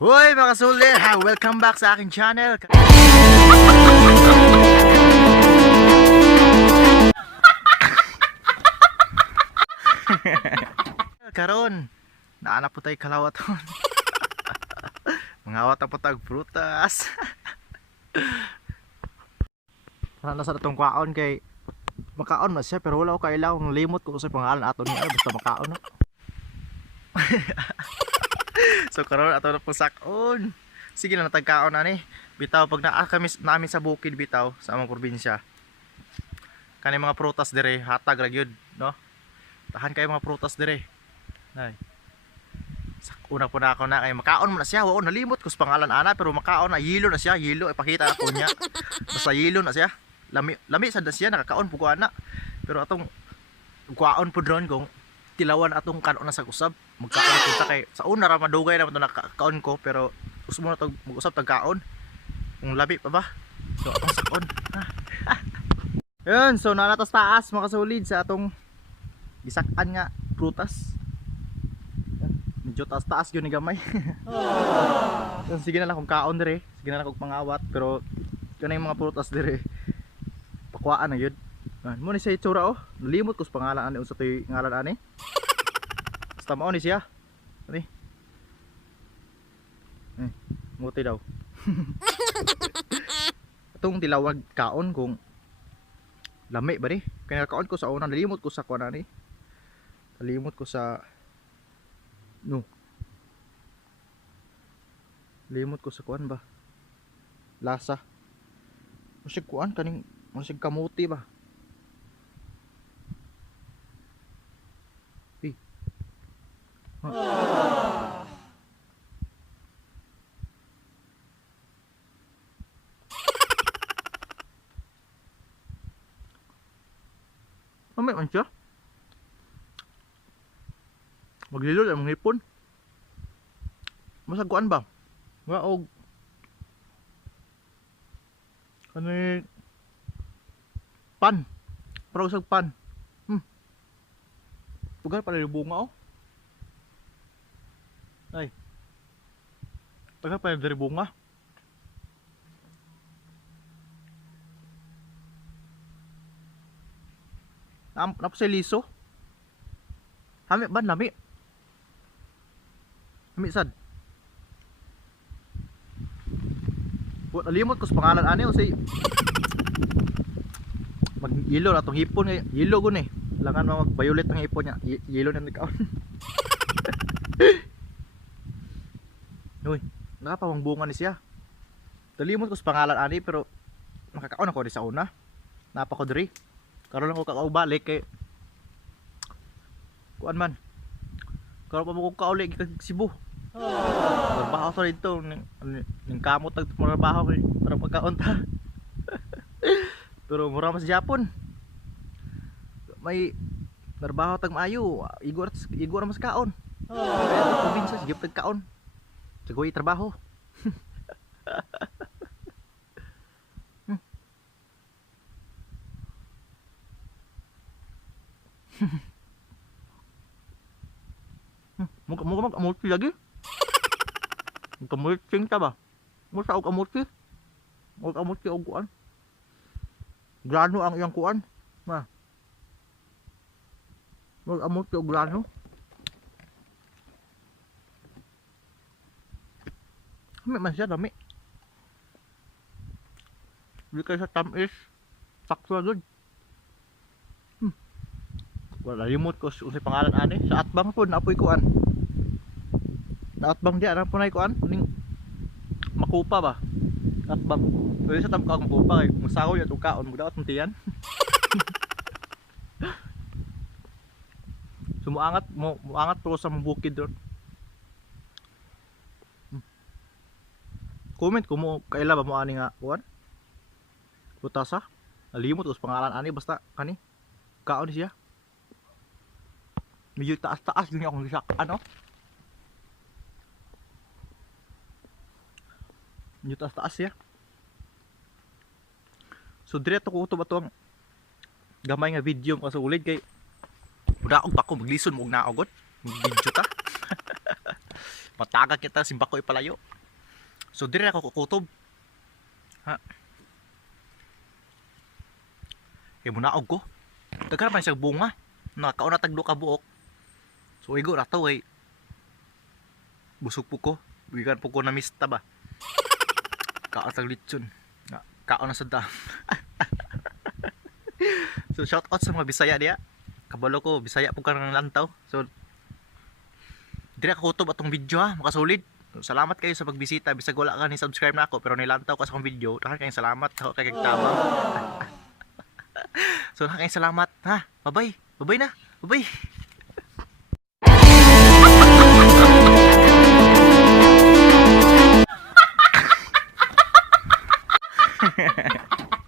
Hoy mga sulit, welcome back sa aking channel. Karon, naanap po tayo kalawaton. Mangawat po tag prutas. Nasa natong kwaon kay makaon na siya pero wala ko kailangan limot ko sa pangalan ato niya basta makaon no. So karon ato na pong sakon. Sige na natagkaon na ni. Bitaw pag naa kami namin sa bukid bitaw sa among probinsya. Kani mga prutas dire hatag ra gyud no. Tahan kay mga prutas dire. Nay. Sakuna po na ako na kay makaon mo na siya. Oo nalimot ko sa pangalan ana pero makaon na yelo na siya. Yelo ipakita ako niya. Basta yelo na siya. Lami sad na siya nakakaon pugo ana. Pero atong kuaon po dron kung tilawan atong kanon na sa usab. Magkaon kita kay sa una ra madugay na ito nakakaon ko pero gusto mo na tag mag-usap tag kaon. Kung labi pa ba? So atong sakon. Ayun, so nanatas taas mga kasulid sa atong gisakan nga prutas. Yan, medyo taas-taas yun ni gamay. Yan, sige na lang kung kaon dire, sige na lang kung pangawat pero yun yung mga prutas dire. Pakuaan na yun. Mo ni sa itsura oh. Nalimot ko sa pangalan ani unsa toy ngalan ani. Basta mao ni siya. Ani. Muti daw. Atong dilawag kaon kung lami ba ni? Kaya kaon ko sa una nalimot ko sa kuan ani. Nalimot ko sa no. Limot ko sa kuan ba? Lasa. Musig kuan kaning musig kamuti ba? Mamay man siya. Maglilol ang mga hipon. Masagkuan ba? Nga og kani pan. Para usag pan. Pugar pala yung bunga oh. Ay. Pugar pala yung bunga. Napa sa liso. Hami ba nami? Hami sad. Buat nalimot ko sa pangalan ani o say mag-yelo na tong hipon nga yelo gun eh. Langan mag-violet ang hipon niya. Yelo na nagkaon. Uy, nakapawang bunga ni siya. Nalimot ko sa pangalan ani pero makakaon ako di sa una. Napa ko diri. Karon lang ko kakaubalik kay kuan man. Karon pa mo ko kauli kag Cebu. Trabaho sa dito ning kamot tag trabaho kay para magkaon ta. Pero mura mas Japon. May trabaho tag maayo, igor mas kaon. Pero probinsya sige tag kaon. Sagoy trabaho. Mo amuti lagi. Kamulit ta ba? Mo sa og amuti. Og amuti og kuan. Grano ang iyang kuan. Ma. Mo amuti og grano. May man siya dami. Di kay sa tamis. Sakto good. Wala limot ko sa pangalan ani sa atbang po naapoy kuan. Na atbang dia ana po nay kuan ning makupa ba. Atbang. Dili sa tamka makupa kay masaw ya kaon mo daot tiyan. Sumuangat mo muangat po sa bukid doon. Comment ko mo kaila ba mo ani nga kuan? Butasa. Nalimot ko sa pangalan ani basta kani kaon siya. Medyo taas-taas din akong gisak ano. Medyo taas-taas ya. So direto ko utob ato ang gamay nga video makasulid kay Budaog pa ko maglison mo og naogot. Video ta. Matagag kita simbako ipalayo. So dire ako kukutob. Ha. Munaog ko. Daghan man siyang bunga. Nakauna tagdo ka buok. So igo ra to ay busog po ko. Bigan po ko na mista ba. Kaatag litson. Kaon na sa dam. So shout out sa mga Bisaya diya. Kabalo ko Bisaya po ka ng lantaw. So dire ka kutob atong video ha, makasulid. So, salamat kayo sa pagbisita. Bisag wala ka ni subscribe na ako pero nilantaw ka sa akong video. Kayong salamat ako kay kagtabang. So kayong salamat ha. Bye bye. Bye bye na. Bye bye.